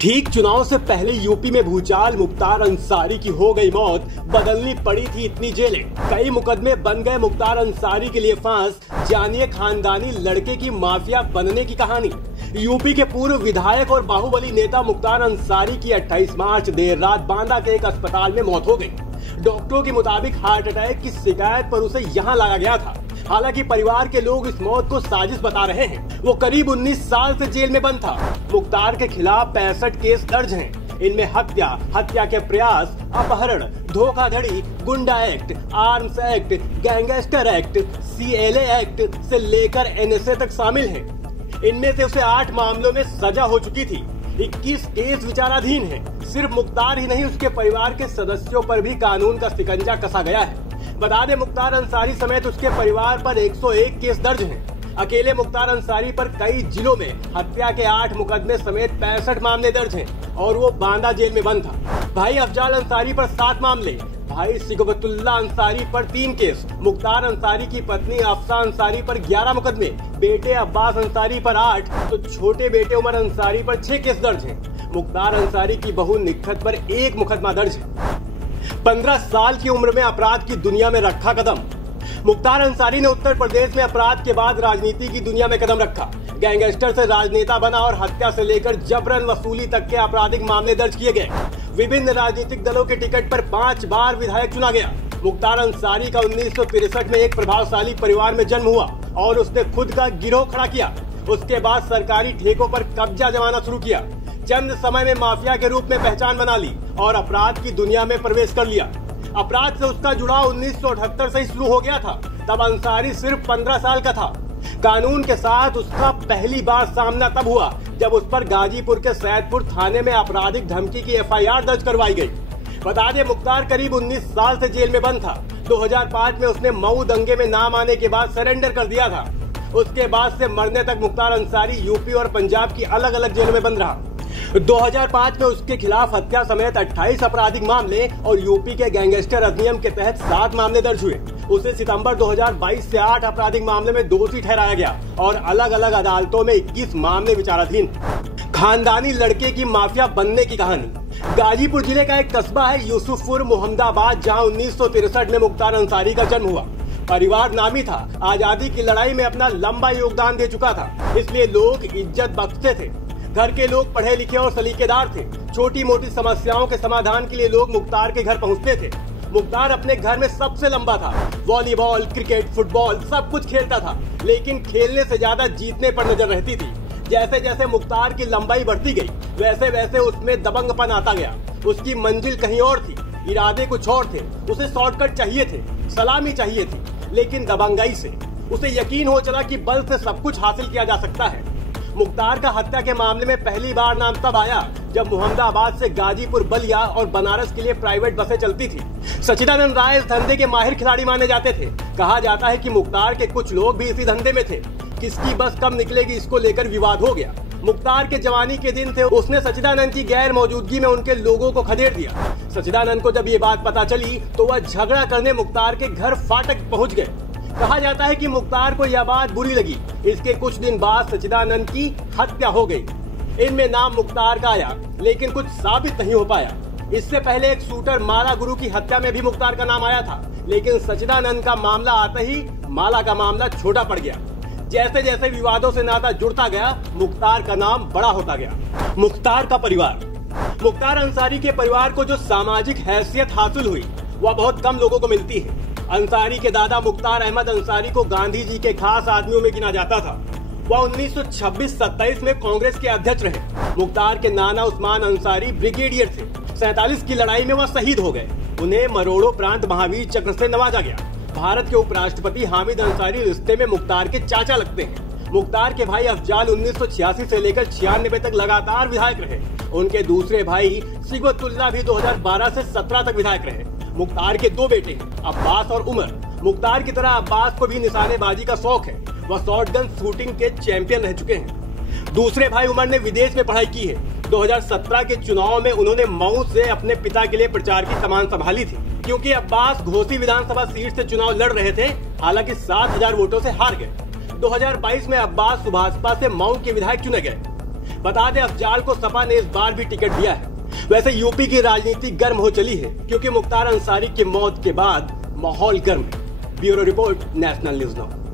ठीक चुनाव से पहले यूपी में भूचाल, मुख्तार अंसारी की हो गई मौत, बदलनी पड़ी थी इतनी जेलें, कई मुकदमे बन गए मुख्तार अंसारी के लिए फांस। जानिए खानदानी लड़के की माफिया बनने की कहानी। यूपी के पूर्व विधायक और बाहुबली नेता मुख्तार अंसारी की 28 मार्च देर रात बांदा के एक अस्पताल में मौत हो गई। डॉक्टरों के मुताबिक हार्ट अटैक की शिकायत पर उसे यहाँ लाया गया था। हालांकि परिवार के लोग इस मौत को साजिश बता रहे हैं। वो करीब 19 साल से जेल में बंद था। मुख्तार के खिलाफ 65 केस दर्ज हैं। इनमें हत्या, हत्या के प्रयास, अपहरण, धोखाधड़ी, गुंडा act, arms act, gangster act, CLA act से लेकर NSA तक शामिल हैं। इनमें से उसे 8 मामलों में सजा हो चुकी थी। 21 केस विचाराधीन है। सिर्फ मुख्तार ही नहीं, उसके परिवार के सदस्यों पर भी कानून का शिकंजा कसा गया है। बता दें, मुख्तार अंसारी समेत उसके परिवार पर 101 केस दर्ज हैं। अकेले मुख्तार अंसारी पर कई जिलों में हत्या के 8 मुकदमे समेत 65 मामले दर्ज हैं और वो बांदा जेल में बंद था। भाई अफजाल अंसारी पर 7 मामले, भाई सिगबतुल्ला अंसारी पर 3 केस, मुख्तार अंसारी की पत्नी अफसा अंसारी पर 11 मुकदमे, बेटे अब्बास अंसारी पर 8, तो छोटे बेटे उमर अंसारी पर 6 केस दर्ज हैं। मुख्तार अंसारी की बहू निखत पर 1 मुकदमा दर्ज है। 15 साल की उम्र में अपराध की दुनिया में रखा कदम। मुख्तार अंसारी ने उत्तर प्रदेश में अपराध के बाद राजनीति की दुनिया में कदम रखा। गैंगस्टर से राजनेता बना और हत्या से लेकर जबरन वसूली तक के आपराधिक मामले दर्ज किए गए। विभिन्न राजनीतिक दलों के टिकट पर 5 बार विधायक चुना गया। मुख्तार अंसारी का 1963 में एक प्रभावशाली परिवार में जन्म हुआ और उसने खुद का गिरोह खड़ा किया। उसके बाद सरकारी ठेकों पर कब्जा जमाना शुरू किया। चंद समय में माफिया के रूप में पहचान बना ली और अपराध की दुनिया में प्रवेश कर लिया। अपराध से उसका जुड़ाव 1978 से ही शुरू हो गया था। तब अंसारी सिर्फ 15 साल का था। कानून के साथ उसका पहली बार सामना तब हुआ जब उस पर गाजीपुर के सैदपुर थाने में आपराधिक धमकी की FIR दर्ज करवाई गई। बता दें, मुख्तार करीब 19 साल से जेल में बंद था। 2005 में उसने मऊ दंगे में नाम आने के बाद सरेंडर कर दिया था। उसके बाद से मरने तक मुख्तार अंसारी यूपी और पंजाब की अलग अलग जेलों में बंद रहा। 2005 में उसके खिलाफ हत्या समेत 28 आपराधिक मामले और यूपी के गैंगस्टर अधिनियम के तहत 7 मामले दर्ज हुए। उसे सितंबर 2022 से 8 आपराधिक मामले में दोषी ठहराया गया और अलग अलग अदालतों में 21 मामले विचाराधीन। खानदानी लड़के की माफिया बनने की कहानी। गाजीपुर जिले का एक कस्बा है यूसुफपुर मोहम्मदाबाद, जहां 1963 में मुख्तार अंसारी का जन्म हुआ। परिवार नामी था, आजादी की लड़ाई में अपना लंबा योगदान दे चुका था, इसलिए लोग इज्जत बख्शते थे। घर के लोग पढ़े लिखे और सलीकेदार थे। छोटी मोटी समस्याओं के समाधान के लिए लोग मुख्तार के घर पहुंचते थे। मुख्तार अपने घर में सबसे लंबा था। वॉलीबॉल, क्रिकेट, फुटबॉल सब कुछ खेलता था, लेकिन खेलने से ज्यादा जीतने पर नजर रहती थी। जैसे जैसे मुख्तार की लंबाई बढ़ती गई, वैसे वैसे उसमें दबंगपन आता गया। उसकी मंजिल कहीं और थी, इरादे कुछ और थे। उसे शॉर्टकट चाहिए थे, सलामी चाहिए थी, लेकिन दबंगाई से। उसे यकीन हो चला कि बल से सब कुछ हासिल किया जा सकता है। मुख्तार का हत्या के मामले में पहली बार नाम तब आया जब मोहम्मदाबाद से गाजीपुर, बलिया और बनारस के लिए प्राइवेट बसें चलती थी। सच्चिदानंद राय इस धंधे के माहिर खिलाड़ी माने जाते थे। कहा जाता है कि मुख्तार के कुछ लोग भी इसी धंधे में थे। किसकी बस कब निकलेगी, इसको लेकर विवाद हो गया। मुख्तार के जवानी के दिन थे, उसने सच्चिदानंद की गैर मौजूदगी में उनके लोगों को खदेड़ दिया। सच्चिदानंद को जब ये बात पता चली तो वह झगड़ा करने मुख्तार के घर फाटक पहुंच गए। कहा जाता है कि मुख्तार को यह बात बुरी लगी। इसके कुछ दिन बाद सच्चिदानंद की हत्या हो गई। इनमें नाम मुख्तार का आया, लेकिन कुछ साबित नहीं हो पाया। इससे पहले एक शूटर माला गुरु की हत्या में भी मुख्तार का नाम आया था, लेकिन सच्चिदानंद का मामला आते ही माला का मामला छोटा पड़ गया। जैसे जैसे विवादों से नाता जुड़ता गया, मुख्तार का नाम बड़ा होता गया। मुख्तार का परिवार। मुख्तार अंसारी के परिवार को जो सामाजिक हैसियत हासिल हुई, वह बहुत कम लोगों को मिलती है। अंसारी के दादा मुख्तार अहमद अंसारी को गांधी जी के खास आदमियों में गिना जाता था। वह 1926-27 में कांग्रेस के अध्यक्ष रहे। मुख्तार के नाना उस्मान अंसारी ब्रिगेडियर थे। 47 की लड़ाई में वह शहीद हो गए। उन्हें मरोड़ो प्रांत महावीर चक्र से नवाजा गया। भारत के उपराष्ट्रपति हामिद अंसारी रिश्ते में मुख्तार के चाचा लगते हैं। मुख्तार के भाई अफजाल 1986 से लेकर 96 तक लगातार विधायक रहे। उनके दूसरे भाई सिगबतुल्ला भी 2012 से 17 तक विधायक रहे। मुख्तार के 2 बेटे हैं, अब्बास और उमर। मुख्तार की तरह अब्बास को भी निशानेबाजी का शौक है। वह शॉटगन शूटिंग के चैंपियन रह चुके हैं। दूसरे भाई उमर ने विदेश में पढ़ाई की है। 2017 के चुनाव में उन्होंने मऊ से अपने पिता के लिए प्रचार की कमान संभाली थी, क्योंकि अब्बास घोसी विधानसभा सीट से चुनाव लड़ रहे थे। हालांकि 7,000 वोटों से हार गए। 2022 में अब्बास सुभाषपा से मऊ के विधायक चुने गए। बता दें अफजाल को सपा ने इस बार भी टिकट दिया है। वैसे यूपी की राजनीति गर्म हो चली है क्योंकि मुख्तार अंसारी की मौत के बाद माहौल गर्म है। Bureau report, national news now.